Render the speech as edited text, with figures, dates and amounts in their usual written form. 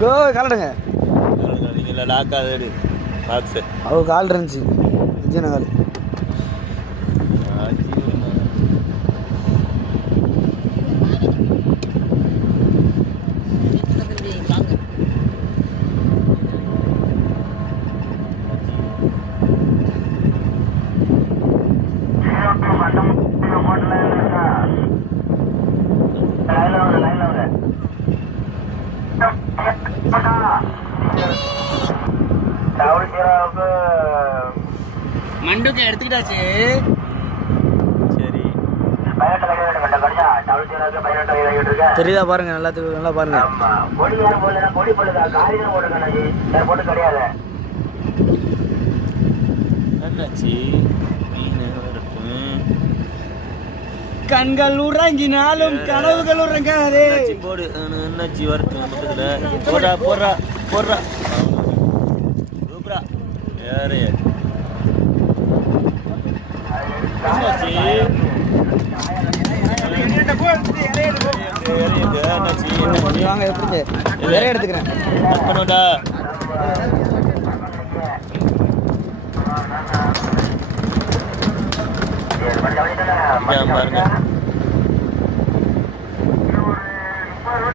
கோ காலடுங்க இல்லை லாக் ஆகுது பாக்ஸு அவ கால் இருந்துச்சு விஜயன கால் மண்டுக்கு எடுத்துக்கிட்டாச்சு. சரி தெரியுதா பாருங்க எல்லாத்துக்கும் நல்லா பாருங்க. என்னாச்சு கண்கள் உறங்கினாலும் கனவுகள் உறங்காதே. போடு என்னாச்சு வரட்டும் போடுறா போடுறா போடுறா சூப்பரா யாரு வாங்க எப்படி நிறைய எடுத்துக்கிறேன் பண்ணுடா பாருங்க